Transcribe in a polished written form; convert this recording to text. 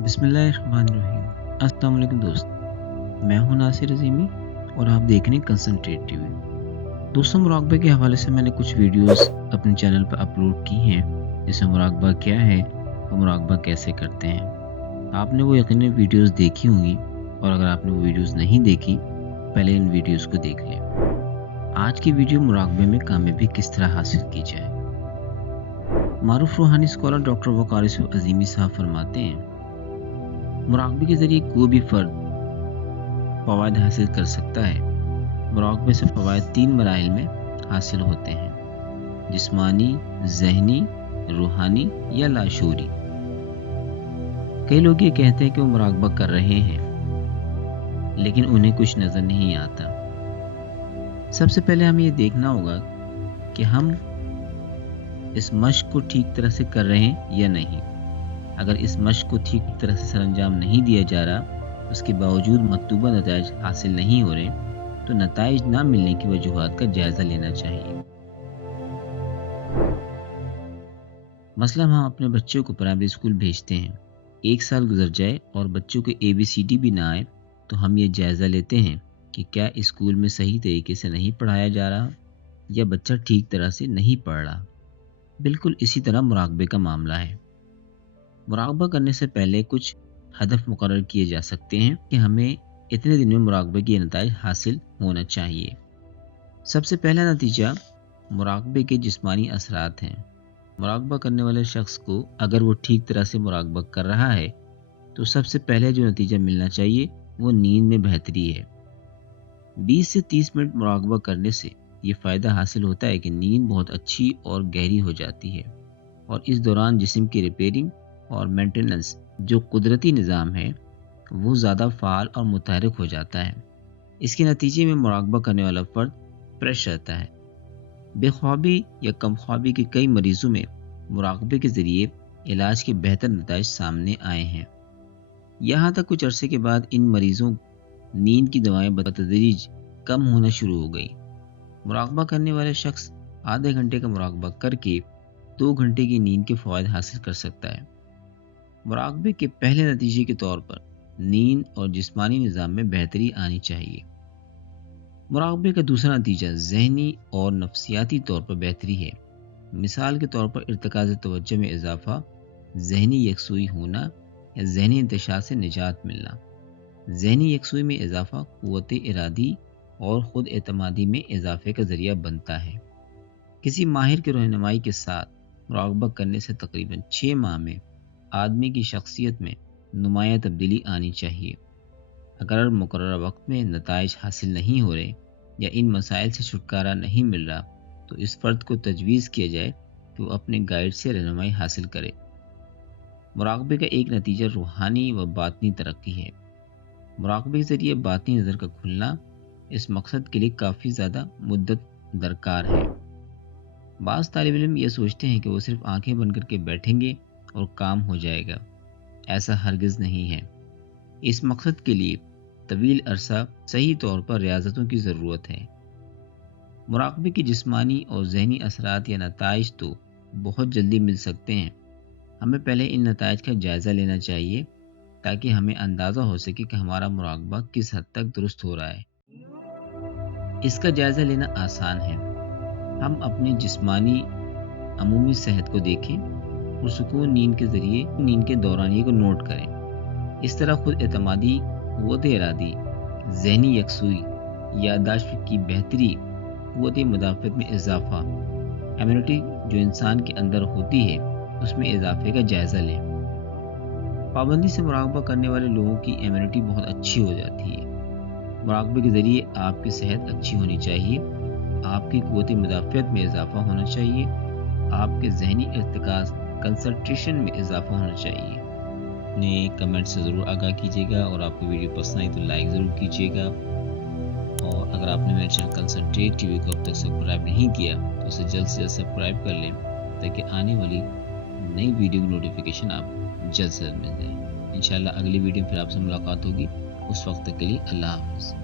बिस्मिल्लाहिर्रहमानिर्रहीम। अस्सलाम वालेकुम दोस्त, मैं हूं नासिर अज़ीमी और आप देख रहे हैं कंसंट्रेट टीवी। दोस्तों, मुराक़बे के हवाले से मैंने कुछ वीडियोस अपने चैनल पर अपलोड की हैं, जैसे मुराक़बा क्या है और मुराक़बा कैसे करते हैं। आपने वो यकीनन वीडियोस देखी होंगी, और अगर आपने वो वीडियोस नहीं देखी, पहले इन वीडियोस को देख लें। आज की वीडियो मुराक़बे में कामयाबी किस तरह हासिल की जाए। मारूफ रूहानी स्कॉलर डॉक्टर वक़ार यूसुफ अज़ीमी साहब फरमाते हैं, मुराक़बे के ज़रिए कोई भी फ़र्द फ़वाइद हासिल कर सकता है। मुराक़बे से फ़वाइद 3 मराहिल में हासिल होते हैं: जिस्मानी, ज़हनी, रूहानी या लाशूरी। कई लोग ये कहते हैं कि वो मुराक़बा कर रहे हैं, लेकिन उन्हें कुछ नज़र नहीं आता। सबसे पहले हमें ये देखना होगा कि हम इस मश्क को ठीक तरह से कर रहे हैं या नहीं। अगर इस मश्क को ठीक तरह से सरअंजाम नहीं दिया जा रहा, उसके बावजूद मतलूबा नताइज हासिल नहीं हो रहे, तो नताइज ना मिलने की वजूहात का जायज़ा लेना चाहिए। मसलन हम अपने बच्चों को प्राइमरी स्कूल भेजते हैं, 1 साल गुजर जाए और बच्चों को ABCD भी ना आए, तो हम ये जायज़ा लेते हैं कि क्या स्कूल में सही तरीके से नहीं पढ़ाया जा रहा या बच्चा ठीक तरह से नहीं पढ़ रहा। बिल्कुल इसी तरह मुराक़बे का मामला है। मुराक़बा करने से पहले कुछ हदफ मुकर्रर किए जा सकते हैं कि हमें इतने दिन में मुराक़बे के नताइज हासिल होना चाहिए। सबसे पहला नतीजा मुराक़बे के जिस्मानी असरात हैं। मुराक़बा करने वाले शख्स को अगर वो ठीक तरह से मुराक़बा कर रहा है, तो सबसे पहले जो नतीजा मिलना चाहिए वो नींद में बेहतरी है। 20 से 30 मिनट मुराक़बा करने से ये फ़ायदा हासिल होता है कि नींद बहुत अच्छी और गहरी हो जाती है, और इस दौरान जिस्म की रिपेयरिंग और मेंटेनेंस जो कुदरती निज़ाम है, वो ज़्यादा फ़ाल और मुतहरिक हो जाता है। इसके नतीजे में मुराक़बा करने वाला फ़र्द फ्रेश रहता है। बेख्वाबी या कम ख्वाबी के कई मरीज़ों में मुराक़बे के ज़रिए इलाज के बेहतर नताइज सामने आए हैं। यहाँ तक कुछ अरसे के बाद इन मरीज़ों नींद की दवाएं बतदरीज कम होना शुरू हो गई। मुराक़बा करने वाले शख्स आधे घंटे का मुराक़बा करके 2 घंटे की नींद के फ़वाइद हासिल कर सकता है। मुराक़बे के पहले नतीजे के तौर पर नींद और जिस्मानी निज़ाम में बेहतरी आनी चाहिए। मुराक़बे का दूसरा नतीजा ज़हनी और नफ्सियाती तौर पर बेहतरी है। मिसाल के तौर पर इर्तिकाज़ तवज्जो में इजाफ़ा, ज़हनी यकसुई होना या ज़हनी इंतशार से निजात मिलना। ज़हनी यकसुई में इजाफ़ा क़ुव्वत इरादी और ख़ुद एतमादी में इजाफ़े का ज़रिया बनता है। किसी माहिर की रहनुमाई के साथ मुराक़बा करने से तकरीबन 6 माह में आदमी की शख्सियत में नुमायाँ तब्दीली आनी चाहिए। अगर मुकर्रर वक्त में नताइज हासिल नहीं हो रहे या इन मसाइल से छुटकारा नहीं मिल रहा, तो इस फ़र्द को तजवीज़ किया जाए कि वो अपने गाइड से रहनुमाई हासिल करे। मुराक़बे का एक नतीजा रूहानी व बातनी तरक्की है। मुराक़बे के ज़रिए बातनी नज़र का खुलना इस मकसद के लिए काफ़ी ज़्यादा मुद्दत दरकार है। बाज़ तालिब इल्म ये सोचते हैं कि वो सिर्फ़ आंखें बंद करके बैठेंगे और काम हो जाएगा। ऐसा हरगिज़ नहीं है। इस मकसद के लिए तवील अरसा सही तौर पर रियाज़तों की ज़रूरत है। मुराक़बे की जिस्मानी और ज़हनी असरात या नताइज तो बहुत जल्दी मिल सकते हैं। हमें पहले इन नताइज का जायज़ा लेना चाहिए, ताकि हमें अंदाज़ा हो सके कि हमारा मुराक़बा किस हद तक दुरुस्त हो रहा है। इसका जायज़ा लेना आसान है। हम अपनी जिस्मानी अमूमी सेहत को देखें और सुकून नींद के ज़रिए नींद के दौरानिये को नोट करें। इस तरह खुद एतमादी, क़ुव्वत इरादी, ज़हनी यकसुई, याददाश्त की बेहतरी, क़ुव्वत मुदाफ़अत में इजाफ़ा, इम्यूनिटी जो इंसान के अंदर होती है उसमें इजाफ़े का जायज़ा लें। पाबंदी से मुराक़बा करने वाले लोगों की इम्यूनिटी बहुत अच्छी हो जाती है। मुराक़बे के ज़रिए आपकी सेहत अच्छी होनी चाहिए, आपकी क़ुव्वत मुदाफ़अत में इजाफ़ा होना चाहिए, आपके ज़हनी इर्तिकाज़ कंसंट्रेशन में इजाफ़ा होना चाहिए। अपने कमेंट से ज़रूर आगाह कीजिएगा, और आपको वीडियो पसंद आई तो लाइक ज़रूर कीजिएगा। और अगर आपने मेरे चैनल कंसंट्रेट टीवी को अब तक सब्सक्राइब नहीं किया, तो उसे जल्द से जल्द सब्सक्राइब कर लें, ताकि आने वाली नई वीडियो की नोटिफिकेशन आपको जल्द से जल्द मिल जाए। इंशाअल्लाह अगली वीडियो में फिर आपसे मुलाकात होगी। उस वक्त तक के लिए अल्लाह हाफ़िज़।